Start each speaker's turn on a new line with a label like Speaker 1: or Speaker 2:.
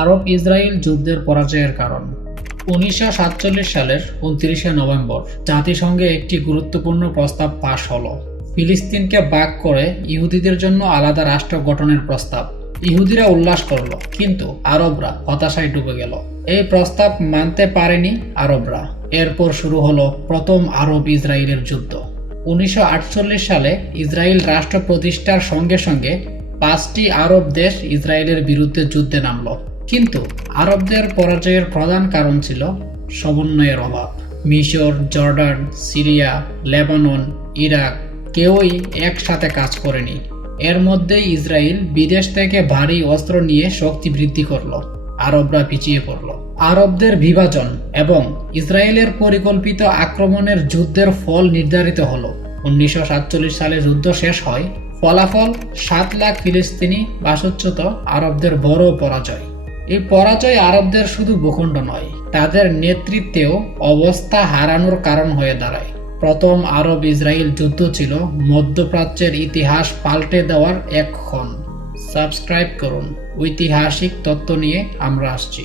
Speaker 1: Arab Israel যুদ্ধের পরাজয়ের কারণ। উনিশশো সাতচল্লিশ সালের উনত্রিশে নভেম্বর জাতিসংঘে একটি গুরুত্বপূর্ণ প্রস্তাব পাশ হলো। ফিলিস্তিনকে বাক করে ইহুদিদের জন্য আলাদা রাষ্ট্র গঠনের প্রস্তাব। ইহুদিরা উল্লাস করল, কিন্তু আরবরা হতাশায় ডুবে গেল। এই প্রস্তাব মানতে পারেনি আরবরা। এরপর শুরু হলো প্রথম আরব ইসরায়েলের যুদ্ধ। উনিশশো আটচল্লিশ সালে ইসরায়েল রাষ্ট্র প্রতিষ্ঠার সঙ্গে সঙ্গে পাঁচটি আরব দেশ ইসরায়েলের বিরুদ্ধে যুদ্ধে নামল। কিন্তু আরবদের পরাজয়ের প্রধান কারণ ছিল সমন্বয়ের অভাব। মিশর, জর্ডান, সিরিয়া, লেবানন, ইরাক কেউই একসাথে কাজ করেনি। এর মধ্যে ইসরায়েল বিদেশ থেকে ভারী অস্ত্র নিয়ে শক্তি বৃদ্ধি করল, আরবরা পিছিয়ে পড়ল। আরবদের বিভাজন এবং ইসরায়েলের পরিকল্পিত আক্রমণের যুদ্ধের ফল নির্ধারিত হল। উনিশশো সাতচল্লিশ সালে যুদ্ধ শেষ হয়। ফলাফল সাত লাখ ফিলিস্তিনি বাসচ্যুত আরবদের বড় পরাজয়। এই পরাজয় আরবদের শুধু ভূখণ্ড নয়, তাদের নেতৃত্বেও অবস্থা হারানোর কারণ হয়ে দাঁড়ায়। প্রথম আরব ইসরায়েল যুদ্ধ ছিল মধ্যপ্রাচ্যের ইতিহাস পাল্টে দেওয়ার এক ক্ষণ। সাবস্ক্রাইব করুন, ঐতিহাসিক তত্ত্ব নিয়ে আমরা আসছি।